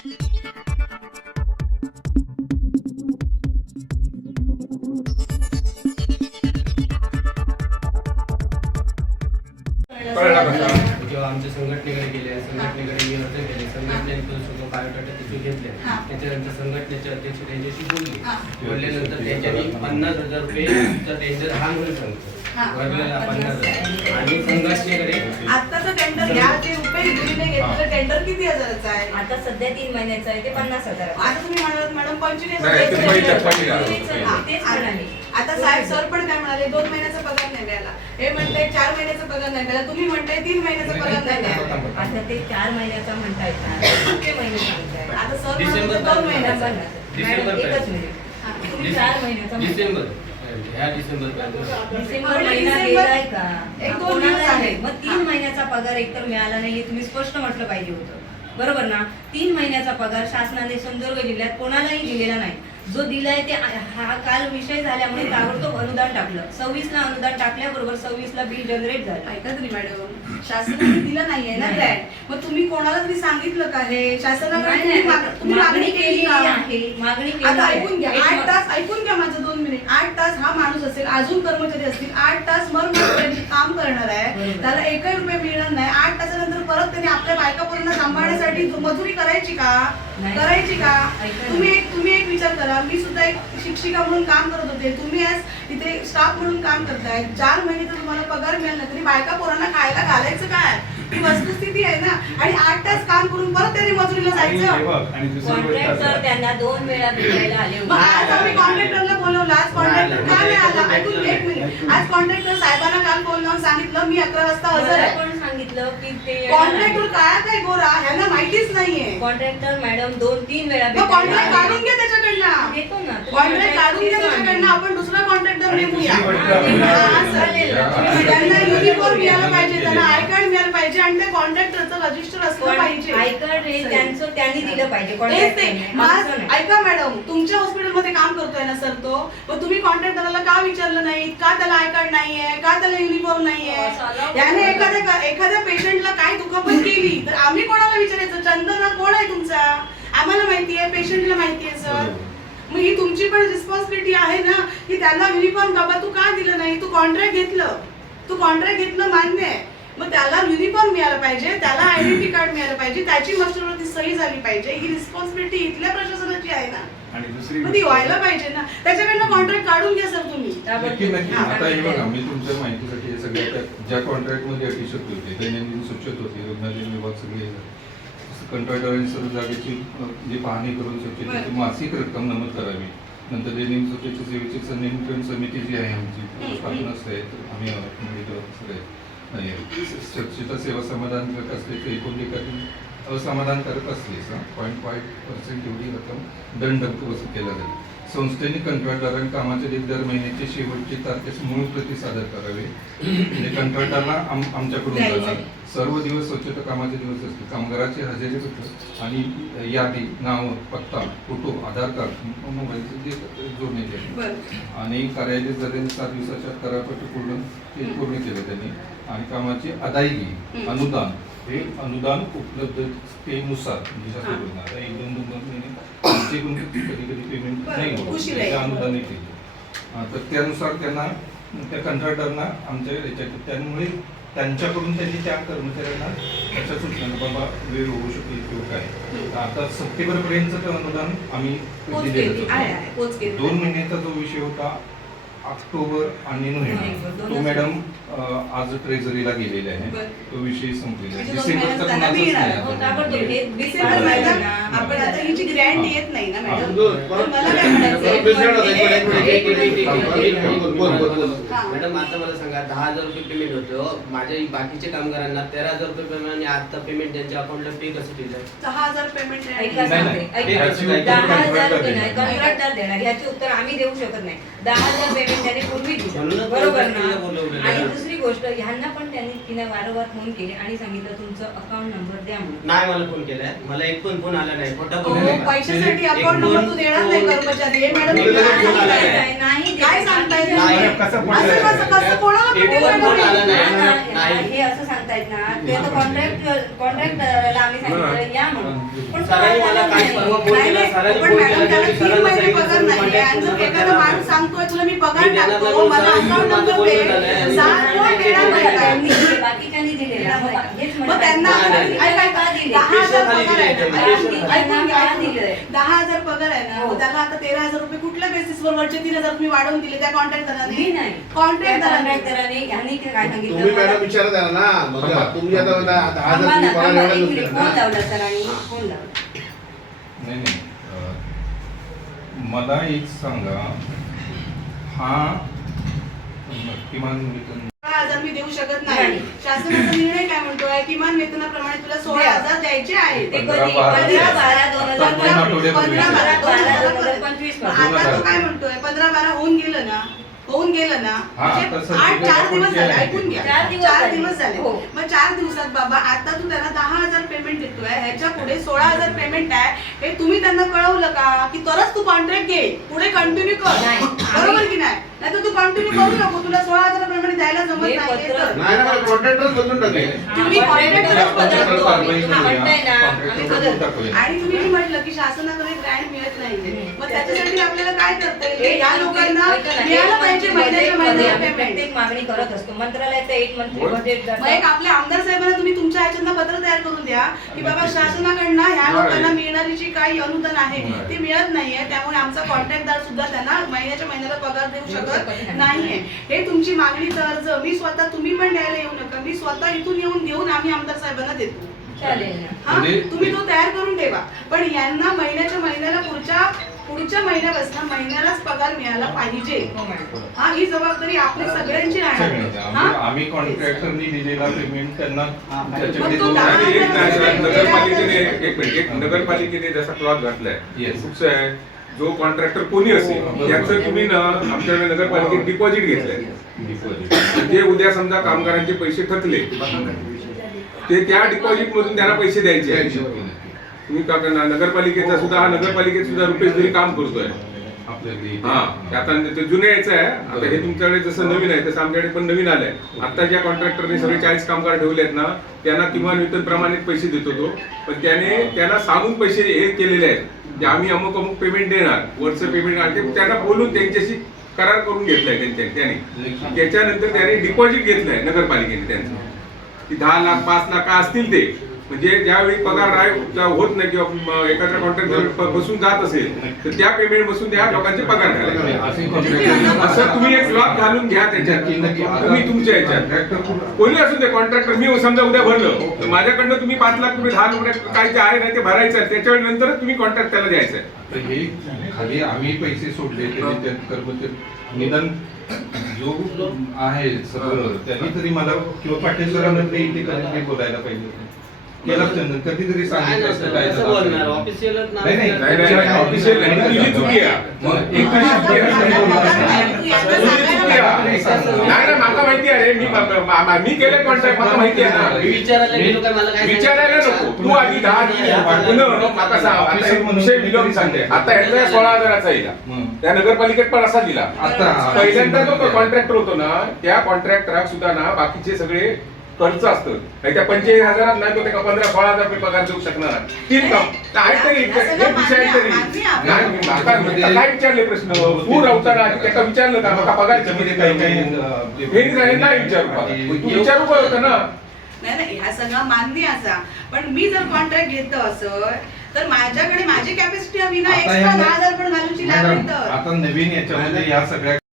जेव्हा आमच्या संघटनेकडे गेले, संघटनेकडे मी अर्ज केले, संघटनेतून सगळं बायोडाटा तिथे घेतले, त्याच्यानंतर संघटनेचे अध्यक्ष त्यांच्याशी बोलल्यानंतर त्यांच्यानी 50,000 रुपये टेंडर हा म्हणून सांगतो भरलेला 50,000 आणि संघटनेकडे आताचं टेंडर घ्या ते रुपये दिलेले घेतलं टेंडर किती हजाराचं आहे? आता सध्या 3 महिन्याचं आहे ते 50,000. आता तुम्ही म्हणालात मॅडम 25,000 तेच म्हणाले. आता साहेब सर पण काय म्हणाले 2 महिन्याचा पगार नाही मिळाला, हे म्हणताय 4 महिन्याचा पगार नाही मिळाला, तुम्ही म्हणताय 3 महिन्याचा पगार नाही मिळाला. आता ते 4 महिन्याचा म्हणतायत ना, किती महिने सांगताय? आता सर म्हणतात 2 महिन्याचा. एकच मिनिट, तुम्ही 4 महिन्याचा डिसेंबर ह्या डिसेंबर महिना गेलाय का? 1-2 दिवस आहे. मग 3 महिन्याचा पगार एकतर मिळाला नाही, तुम्ही स्पष्ट म्हटलं पाहिजे होतं, बरोबर ना? 3 महिन्याचा पगार शासनाने सिंधुदुर्ग जिल्ह्यात कोणालाही दिलेला नाही. जो दिलाय ते हा काल विषय झाल्यामुळे ताबडतोब अनुदान टाकलं. 26 ला अनुदान टाकल्याबरोबर 26 ला बिल जनरेट झालं. ऐका तरी मॅडम, शासनाने दिलं नाहीये ना ग्रँट, मग तुम्ही कोणाला तरी सांगितलं का हे शासनाकडे तुम्ही मागणी केली आहे? मागणी केली. आता ऐकून घ्या, 8 तास ऐकून घ्या माझं 2 मिनिट. 8 तास हा माणूस असेल, अजून कर्मचारी असतील, 8 तास मरमर काम करणार आहे, त्याला 1 रुपये मिळणार नाही. 8 तासानंतर परत त्यांनी आपल्या बायका पोरांना सांभाळण्यासाठी मजुरी करायची का? करायची का? तुम्ही एक विचार करा, मी सुद्धा एक शिक्षिका म्हणून काम करत होते, तुम्ही आज तिथे स्टाफ म्हणून काम करताय. 4 महिने तर तुम्हाला पगार मिळाला नाही, तरी बायका पोरांना खायला घालायचं काय? ही वस्तुस्थिती आहे ना. आणि 8 तास काम करून परत त्यांनी मजुरीला जायचं. कॉन्ट्रॅक्टर त्यांना 2 वेळा भेटायला आले होते. आज आम्ही कॉन्ट्रॅक्टरला बोलवलं, आज कॉन्ट्रॅक्टर का नाही आला? ऐकून 1 मिनिट. आज कॉन्ट्रॅक्टर साहेबांना काल फोन लावून सांगितलं मी 11 वाजता हजर आहे. पण सांगितलं की ते कॉन्ट्रॅक्टर काय गोरा ह्यांना माहितीच नाहीये. कॉन्ट्रॅक्टर मॅडम 2-3 वेळा कॉन्ट्रॅक्ट काढून घ्या त्याच्याकडनं, देतो ना. कॉन्ट्रॅक्ट काढून घ्या त्याच्याकडनं, आपण दुसरा कॉन्ट्रॅक्टर नेमूया. त्यांना युनिफॉर्म मिळाला पाहिजे, त्यांना आय कार्ड मिळालं पाहिजे आणि त्या कॉन्ट्रॅक्टरचं रजिस्टर असलं पाहिजे. आय कार्ड हे त्यांचं त्यांनी दिलं पाहिजे. ऐका मॅडम, तुमच्या हॉस्पिटलमध्ये काम करतोय ना सर तो, मग तुम्ही कॉन्ट्रॅक्टरला का विचारलं नाही का त्याला आय कार्ड नाहीये, का त्याला युनिफॉर्म नाहीये? याने एखाद्या पेशंटला काय दुखापत केली तर आम्ही कोणाला विचारायचं? चंदना कोण आहे तुमचा? आम्हाला माहितीये, पेशंटला माहितीये सर. मग ही तुमची पण रिस्पॉन्सिबिलिटी आहे ना की त्याला युनिफॉर्म बाबा तू का दिलं नाही? तू कॉन्ट्रॅक्ट घेतलं मान्य आहे, मग त्याला युनिफॉर्म मिळाला पाहिजे, त्याला आयडेंटिटी कार्ड मिळालं पाहिजे, त्याची मास्टरवरती सही झाली पाहिजे. ही रिस्पॉन्सिबिलिटी इथल्या प्रशासनाची आहे ना, आणि दुसरी ती व्हायला पाहिजे ना. त्याच्याकडनं कॉन्ट्रॅक्ट काढून घ्या सर तुम्ही. नक्की. आता हे बघा, मी तुमच्या माहितीसाठी हे सगळ्या ज्या कॉन्ट्रॅक्ट मध्ये अटी शक्य होते, दैनंदिन स्वच्छता होती, रुग्णालय विभाग सगळे कंत्राटदारांनी सर्व जागेची जे पाहणी करून स्वच्छतेची मासिक रक्कम नमूद करावी. नंतर दैनंदिन स्वच्छता सेवेची नियंत्रण समिती जी आहे आमची स्थापना असते, आम्ही सगळे स्वच्छता सेवा समाधानकारक असते ते एकूण एखादी असमाधानकारक असल्यास 0.5% एवढी रक्कम दंड वसूल केला जाईल. संस्थेने कंत्राटदारांनी कामाच्या दर महिन्याचे शेवटची तारखेस मूळ प्रती सादर करावे. म्हणजे कंत्राटदारांना आमच्याकडून जाणार सर्व दिवस स्वच्छता कामाचे दिवस असते. कामगाराची हजेरी पत्र आणि यादी, नाव, पत्ता, फोटो, आधार कार्ड, मोबाईलचे जे जोडण्याचे आहे आणि कार्यालय झालेले 7 दिवसाच्या करारपत्र पूर्ण केलं त्यांनी. आणि कामाची अदायगी, अनुदान, हे अनुदान उपलब्धतेनुसार म्हणजे 1-2 महिने कधी पेमेंट नाही होत अनुदान केली तर त्यानुसार त्यांना त्या कंत्राटदारांना आमच्या याच्यात त्यामुळे त्यांच्याकडून त्यांनी त्या कर्मचाऱ्यांना अशा सूचना बाबा वेळ होऊ शकेल किंवा काय. आता सप्टेंबर पर्यंतचं अनुदान आम्ही दिलेलं होतं. 2 महिन्याचा जो विषय होता ऑक्टोबर आणि नोव्हेंबर, तो मॅडम आज ट्रेझरीला गेलेला आहे, तो विषय संपलेला आहे. डिसेंबरचा आपण आता ही जी ग्रँट येत नाही ना मॅडम, मॅडम आता मला सांगा 10,000 रुपये पेमेंट होतं माझ्या बाकीच्या कामगारांना 13,000 रुपये पेमेंट आणि आता पेमेंट त्यांच्या अकाउंटला पे कसं केलं? 10,000 पेमेंट 10,000 रुपये नाही कंत्राटदार देणार, ह्याचे उत्तर आम्ही देऊ शकत नाही. 10,000 पेमेंट त्याने पूर्वी दिलं, बरोबर ना? आणि दुसरी गोष्ट ह्यांना पण तिने वारंवार फोन केले आणि सांगितलं तुमचं अकाउंट नंबर द्या म्हणून. नाही मला फोन केलाय, मला एक पण फोन आला नाही. खोटा फोन पैशासाठी अकाउंट नंबर तू देणार नाही कर्मचारी, हे मॅडम नाही काय सांगतायत? हे असं सांगतायत ना, ते कॉन्ट्रॅक्टरला आम्ही सांगितलं या म्हणून, पण सरांनी मला काय परवा फोन नाही, केला, नाही, सरांनी पण फोन मॅडम केला, त्याला त्यावेळी 3 सरांना महिने सांगितलं, पगार सर, नाहीये contact आणि जर करून एखादा करा. माणूस सांगतोय तुला मी पगार मी त्यांना टाकतो बोललो, मला सर, अकाउंट माझं नंबर बोलणं दे झालंय आणि 7 कोण देणार नाही का? त्यांनी दिले, बाकीच्यांनी दिलेला मग हेच मग म्हणतात. त्यांना नाही, नाही. ऐका, का दिले? 10,000 खाली पगार आहे दिले, ना. पैसे ऐकून त्यांना घ्या, का ऐकून घ्या. दिलंय? 10,000 पगार आहे ना हो. मग त्याला आता 13,000 रुपये कुठल्या बेसिसवर वरचे 3,000 तुम्ही वाढवून दिले त्या कॉन्ट्रॅक्टराने मी नाही कॉन्ट्रॅक्टराने यांनी काय सांगितलं तुम्ही मला- मॅडम विचारत आहे ना मग तुम्ही आता 10,000 थांबा तुम्ही ना, पगार थांबा, एवढा एक घेतला मिनिट. ना. फोन लावला सरांनी फोन लावला. नाही नाही मला एक सांगा, हा किमान वेतन 16,000 मी देऊ शकत नाही. नाही. शासनाचा निर्णय काय म्हणतोय किमान वेतनाप्रमाणे तुला 16,000 द्यायचे आहेत. ते कधी 15-12 15-12-2025 पासून. आता तो काय म्हणतोय 15-12 होऊन गेलं ना हा, म्हणजे आता सर 4 दिवस झाले. केलं. ऐकून घ्या 4 दिवस 4 झाले. दिवस झाले. हो. मग 4 दिवसात बाबा आता तू त्यांना 10,000 पेमेंट देतोय, ह्याच्या पुढे 16,000 पेमेंट आहे, हे तुम्ही त्यांना कळवलं का की तरच तू कॉन्ट्रॅक्ट घे, पुढे कंटिन्यू कर. नाही. बरोबर की नाही? नाही तर तू कंटिन्यू करू नको, तुला 16,000 पेमेंट द्यायला जमत हे नाही पत्र- तर. नाही ना कॉन्ट्रॅक्टरच बदलून टाकेल. तुम्ही कॉन्ट्रॅक्टरच बदलतो. तुम्ही म्हणताय ना, आम्ही बदलतो. आणि तुम्ही जे म्हटलं की शासनाकडे ग्रँट मिळत नाहीये, मग त्याच्यासाठी आपल्याला काय करता येईल? या लोकांना मिळायला पाहिजे महिन्याच्या महिन्याला पेमेंट. प्रत्येक मागणी करत असतो. मंत्रालयाचं 1 मंथली बजेट मग एक आपल्या आमदार साहेबांना तुम्ही तुमच्या ह्याच्यानं पत्र तयार करून द्या की बाबा शासनाकडनं ह्या लोकांना मिळणारी जी काही अनुदान आहे ते मिळत नाहीये, त्यामुळे आमचा कॉन्ट्रॅक्टदार सुद्धा त्यांना महिन्याच्या महिन्याला पगार देऊ शकत नाहीये. हे तुमची मागणीचा अर्ज मी स्वतः, तुम्ही पण द्यायला येऊ नका, मी स्वतः इथून येऊन देऊन आम्ही आमदार साहेबांना देतो. चालेल ना. हा तुम्ही तो तयार करून ठेवा, पण यांना महिन्याच्या महिन्याला पुढच्या महिन्यापासून महिन्यालाच पगार मिळाला पाहिजे. हो मॅडम. हा ही जबाबदारी आपली सगळ्यांची राहणार आहे. हा? आम्ही कॉन्ट्रॅक्टरनी दिलेला पेमेंट त्यांना त्याच्याकडे मग तो दोन- 10,000 आणि एक नाही सर, नगरपालिकेने जसा क्लॉज घातलाय Yes. खूप आहे, जो कॉन्ट्रॅक्टर कोणी असेल त्याचं तुम्ही ना आमच्याकडे नगरपालिकेत डिपॉझिट घेतलंय. डिपॉझिट. म्हणजे उद्या समजा कामगारांचे पैसे थकले ते त्या डिपॉझिट मधून त्यांना पैसे द्यायचे आहेत. तुम्ही का करणार? नगरपालिकेचा सुद्धा हा नगरपालिकेत सुद्धा रुपेश जरी काम करतोय. आपल्याकडे हा आता ते जुने यायचं आहे. आता हे तुमच्याकडे जसं नवीन आहे तसं आमच्याकडे पण नवीन आलंय. आता ज्या कॉन्ट्रॅक्टरने सगळे 40 कामगार ठेवले आहेत ना त्यांना किमान वेतन प्रमाणित पैसे देतो तो, पण त्यांना सांगून पैसे हे केलेले आहेत की आम्ही अमुक अमुक पेमेंट देणार, वरचं पेमेंट त्यांना बोलून त्यांच्याशी करार करून घेतलाय त्याने. त्याच्यानंतर त्याने डिपॉझिट घेतलंय नगरपालिकेने त्यांचं की 10 लाख 5 लाख काय असतील ते, म्हणजे ज्यावेळी पगार होत नाही किंवा एखाद्या कॉन्ट्रॅक्टर बसून जात असेल तर त्या पेमेंट बसून त्या लोकांचे पगार घालायचे. असे कॉन्ट्रॅक्टर असं तुम्ही एक लॉक घालून घ्या त्याच्यात, तुम्ही तुमच्या याच्यात कोणी असू दे कॉन्ट्रॅक्टर. मी समजा उद्या भरलं तर माझ्याकडनं तुम्ही 5 लाख रुपये 10 रुपये काय जे आहे ना ते भरायचं आहे, त्याच्या नंतरच तुम्ही कॉन्ट्रॅक्ट त्याला द्यायचं आहे. तर हे खाली आम्ही पैसे सोडले तरी त्यात कर्मचारी निदान जो आहे सगळं त्यांनी तरी मला किंवा पाटील सरांना तरी इथे कधीतरी बोलायला पाहिजे. केलं असतं कधीतरी सांगितलं असतं काय असं बोलणार ऑफिशियलच नाही, नाही. नाही ऑफिशियल तुझी चुकी आहे. मग एक दिवशी नाही मला माहिती आहे. मी केलं कॉन्ट्रॅक्ट मला माहिती आहे ना. मी विचारायला गेलो काय मला काय विचारायला नको तू आधी 10 आता सांग. आता एक विषय विलोम सांगते. आता ह्याचा 16,000चा दिला त्या नगरपालिकेत पण असा दिला. आता पहिल्यांदा जो कॉन्ट्रॅक्टर होतो ना त्या कॉन्ट्रॅक्टराक सुद्धा ना बाकीचे सगळे खर्च असतं. त्या 45,000 नाही तो त्याला 15-16,000 रुपये पगार देऊ शकणार. तीन काम काहीतरी एक विषय तरी नाही. आता काय विचारले प्रश्न तू राहताना त्याला विचारलं का मग पगार त्याच्यामध्ये काही काही हे नाही विचारू तू विचारू का होतं ना. नाही ह्या सगळं मान्य असा, पण मी जर कॉन्ट्रॅक्ट घेत असं तर माझ्याकडे माझी कॅपॅसिटी विना आता एक्स्ट्रा ह्या- 10,000 पण घालूची लागली मॅडम, तर आता नवीन याच्यामध्ये या सगळ्या